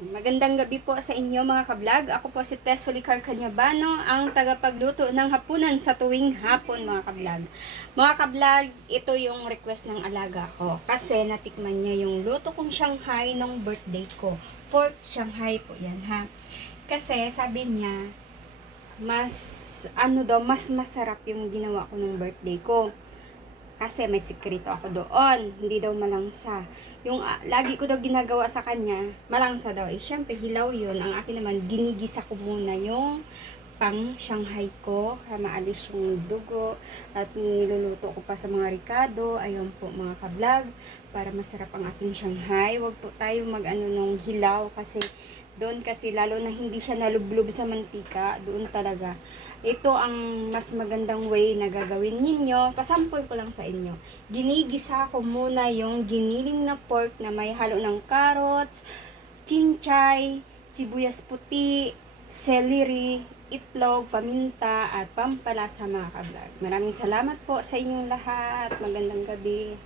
Magandang gabi po sa inyo mga kablog. Ako po si Tess Solicar Canyabano, ang tagapagluto ng hapunan sa tuwing hapon mga kablog. Mga kablog, ito yung request ng alaga ko kasi natikman niya yung luto kong Shanghai ng birthday ko. Pork Shanghai po yan ha. Kasi sabi niya, mas masarap yung ginawa ko ng birthday ko. Kasi may sikreto ako doon. Hindi daw malangsa. Yung lagi ko daw ginagawa sa kanya, malangsa daw. Syempre, hilaw yun. Ang akin naman, ginigisa ko muna yung pang Shanghai ko. Kaya maalis yung dugo. At niluluto ko pa sa mga ricado. Ayun po mga kablog. Para masarap ang ating Shanghai. Huwag po tayo mag-ano nung hilaw. Kasi doon kasi lalo na hindi siya nalublob sa mantika. Doon talaga. Ito ang mas magandang way na gagawin ninyo. Pasample ko lang sa inyo. Ginigisa ko muna yung giniling na pork na may halo ng carrots, kinchay, sibuyas puti, celery, itlog, paminta, at pampalasa mga kablog. Maraming salamat po sa inyong lahat. Magandang gabi.